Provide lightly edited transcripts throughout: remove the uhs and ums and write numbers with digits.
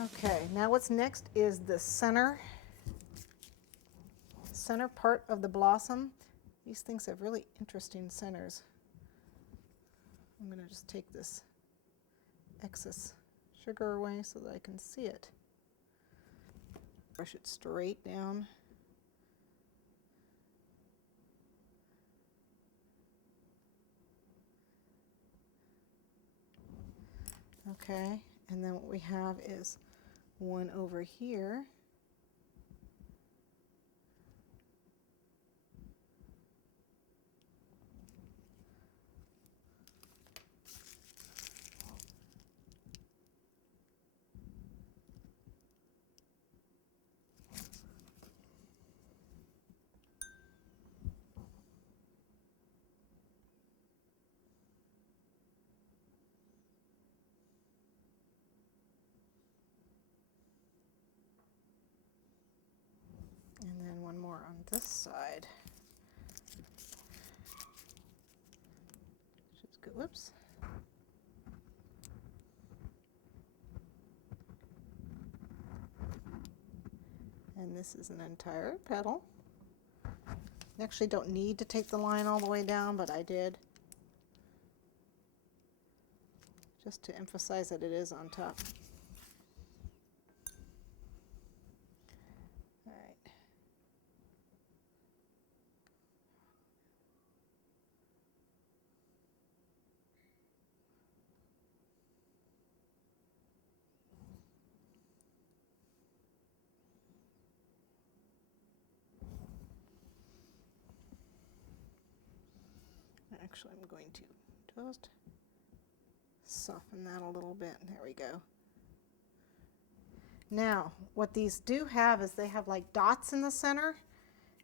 Okay, now what's next is the center part of the blossom. These things have really interesting centers. I'm going to just take this excess sugar away so that I can see it. Brush it straight down. Okay, and then what we have is one over here. And then one more on this side. Just go, whoops. And this is an entire petal. You actually don't need to take the line all the way down, but I did. Just to emphasize that it is on top. All right. Actually, I'm going to just soften that a little bit. There we go. Now, what these do have is they have like dots in the center,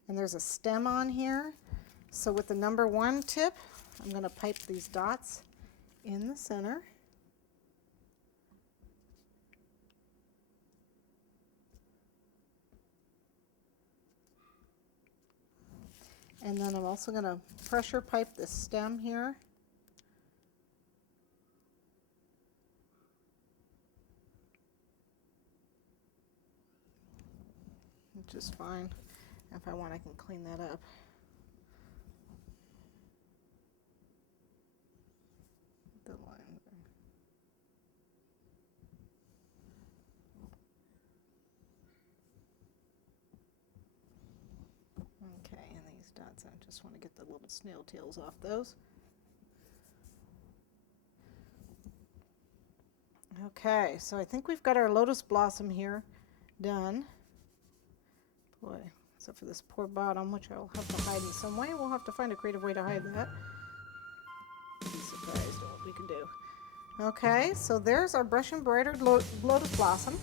and there's a stem on here. So with the number 1 tip, I'm going to pipe these dots in the center. And then I'm also going to pressure pipe the stem here. Which is fine. If I want, I can clean that up. The line there. Okay, and these dots, I just want to get the little snail tails off those. Okay, so I think we've got our lotus blossom here done. Boy, except for this poor bottom, which I'll have to hide in some way. We'll have to find a creative way to hide that. Be surprised at what we can do. Okay, so there's our brush embroidered lotus blossom.